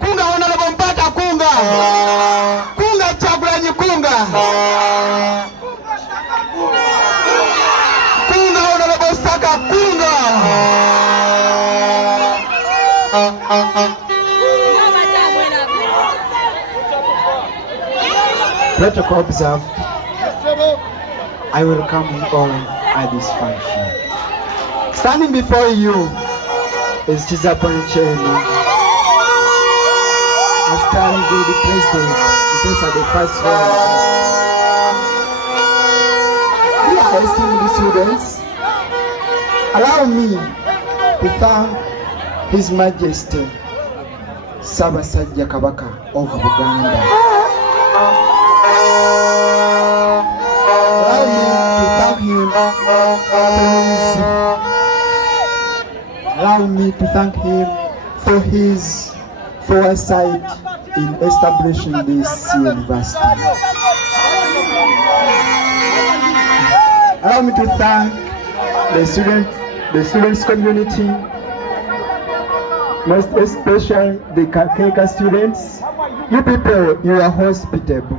Kunga honorable Mpata Kunga. Kunga Chagulanyi Kunga. Kunga honorable Saka Kunga. Protocol observed. I will come on at this function. Standing before you is Chizaponicheni, as standing with the president, Muteesa the first round. Dear esteemed students, allow me to thank His Majesty Ssaabasajja Kabaka of Buganda. Allow me to thank him for his foresight in establishing this university. Allow me to thank the students community, most especially the Kakeka students. You people, you are hospitable.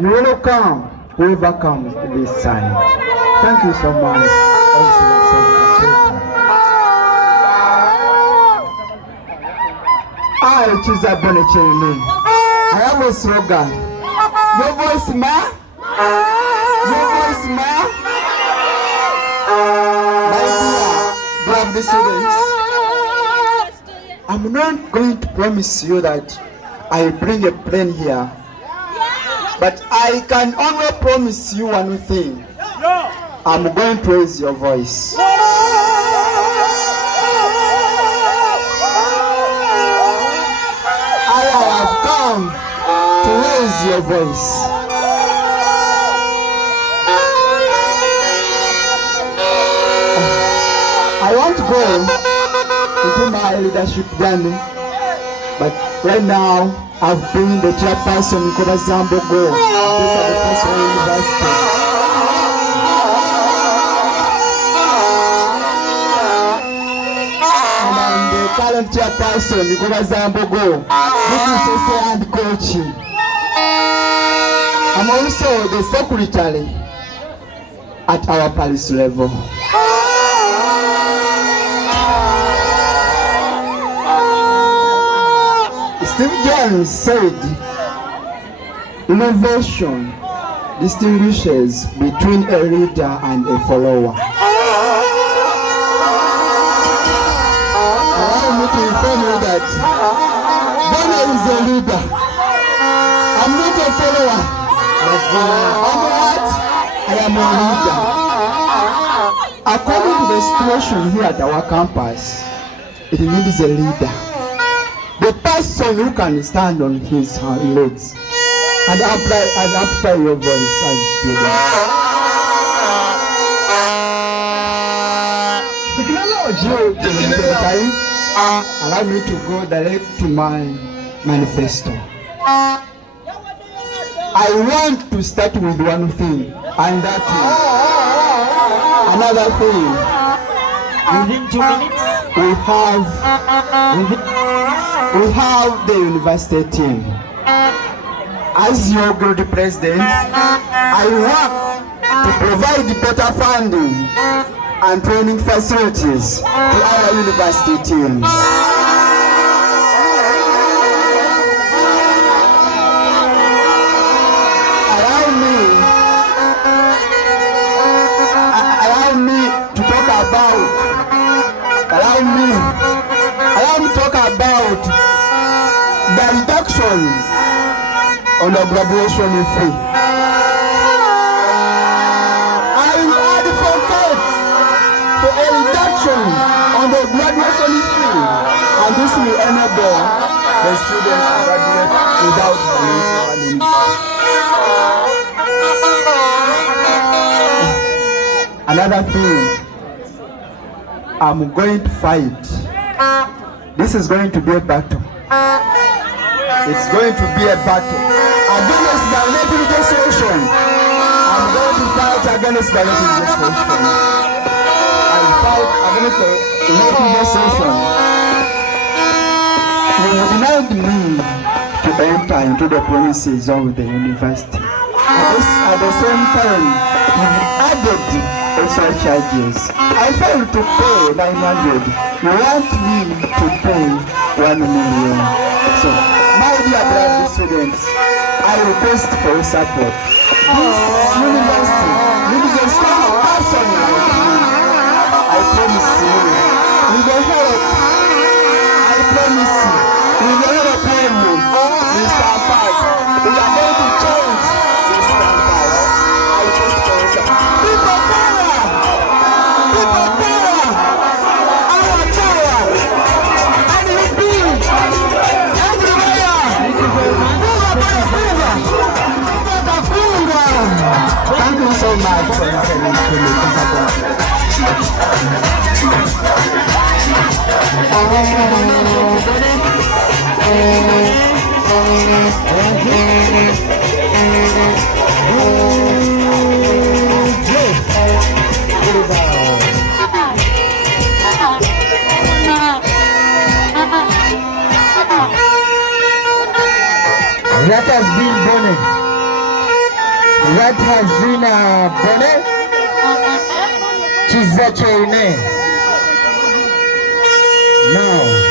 You will come, whoever comes to this side. Thank you so much. I, Chizaponicheni, I have a slogan. Your voice, ma. Your voice, ma. My dear, lovely students, I'm not going to promise you that I bring a plane here. But I can only promise you one thing. I'm going to raise your voice. I have come to raise your voice. I want to go into my leadership journey, but right now, I've been the chairperson in Kobazambogo. This is the first Royal University. And I'm the current chairperson in Kobazambogo. This is and coaching. I'm also the secretary at our palace level. Steve Jones said, innovation distinguishes between a leader and a follower. Allow me to inform you that Bono is a leader. I'm not a follower. I'm what? I am a leader. According to the situation here at our campus, it needs a leader. The person who can stand on his legs and amplify your voice as students. Allow me to go direct to my manifesto. I want to start with one thing, and that is another thing. Within 2 minutes, we have the university team. As your good president, I want to provide better funding and training facilities to our university teams. Allow me to talk about the reduction on the graduation fee. I advocate for a reduction on the graduation fee, and this will enable the students to graduate without financial limits. Another thing, I'm going to fight. This is going to be a battle. It's going to be a battle against the net legislation. I'm going to fight against the net legislation. I'll fight against the net legislation. You denied me to enter into the premises of the university. At the same time, you've added extra charges. I failed to pay 900. You want me to pay 1 million. So, my dear brother students, I request for your support. This university needs a strong person like me. I promise you, with the help, I promise you, with the help of him, Mr. Park, we are going to change this campus. I request for your support. People power! People power! Our power! And we build everywhere! Thank you so much for listening to me. That has been Bonnet. That has been Bonnet. Chiza Chaine. Now.